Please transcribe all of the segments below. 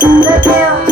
to the hill.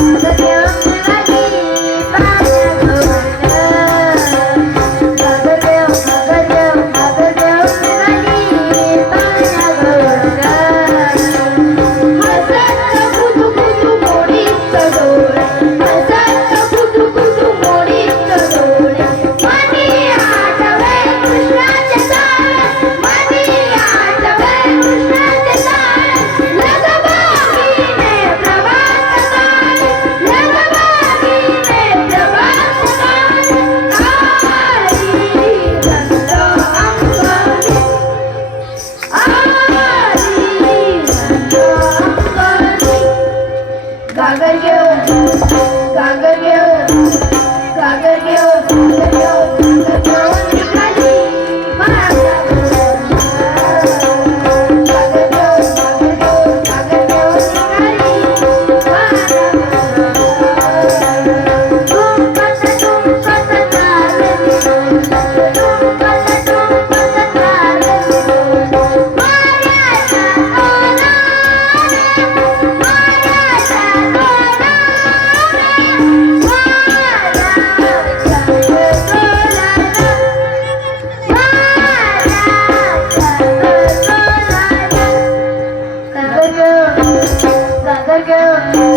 Let's go.